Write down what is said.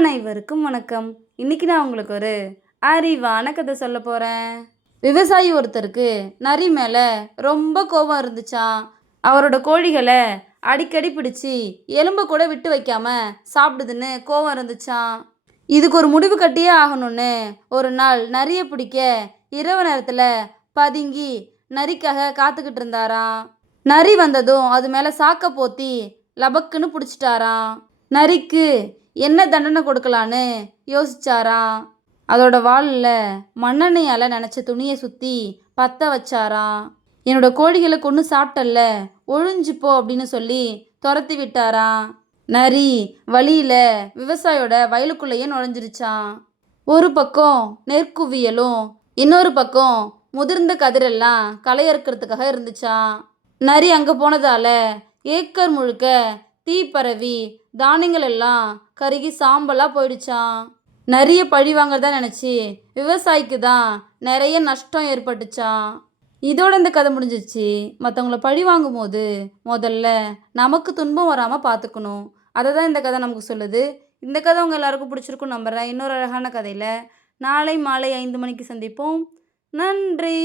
அனைவருக்கும் வணக்கம். இன்னைக்கு நான் உங்களுக்கு ஒரு அறிவான கதை சொல்ல போறேன். விவசாயி ஒருத்தருக்கு நரி மேல ரொம்ப கோபம் இருந்துச்சாம். அவரோட கோழிகளை அடிக்கடி பிடிச்சி எலும்ப கூட விட்டு வைக்காம சாப்பிடுதுன்னு கோபம் இருந்துச்சாம். இதுக்கு ஒரு முடிவு கட்டியே ஆகணும்னு ஒரு நாள் நரியை பிடிக்க இரவு நேரத்துல பதுங்கி நரிக்காக காத்துக்கிட்டு இருந்தாராம். நரி வந்ததும் அது மேல சாக்க போத்தி லபக்குன்னு பிடிச்சிட்டாராம். நரிக்கு என்ன தண்டனை கொடுக்கலான்னு யோசிச்சாராம். அதோட வாலில் மண்ணெண்ணெயால் நினச்ச துணியை சுற்றி பற்ற வச்சாராம். என்னோட கோழிகளை கொன்று சாப்பிட்டல்ல, ஒழிஞ்சுப்போ அப்படின்னு சொல்லி துரத்தி விட்டாராம். நரி வழியில் விவசாயியோட வயலுக்குள்ளேயே நுழைஞ்சிருச்சான். ஒரு பக்கம் நெற்குவியலும் இன்னொரு பக்கம் முதிர்ந்த கதிரெல்லாம் களை அறுக்கிறதுக்காக இருந்துச்சான். நரி அங்கே போனதால ஏக்கர் முழுக்க தீ பரவி தானியங்கள் எல்லாம் கருகி சாம்பலாக போயிடுச்சான். நிறைய பழி வாங்கிறதா நினச்சி விவசாயிக்கு தான் நிறைய நஷ்டம் ஏற்பட்டுச்சான். இதோட இந்த கதை முடிஞ்சிச்சு. மற்றவங்கள பழி வாங்கும் போது முதல்ல நமக்கு துன்பம் வராமல் பார்த்துக்கணும். அதை தான் இந்த கதை நமக்கு சொல்லுது. இந்த கதை உங்கள் எல்லாருக்கும் பிடிச்சிருக்கும் நம்புகிறேன். இன்னொரு அழகான கதையில் நாளை மாலை 5 மணிக்கு சந்திப்போம். நன்றி.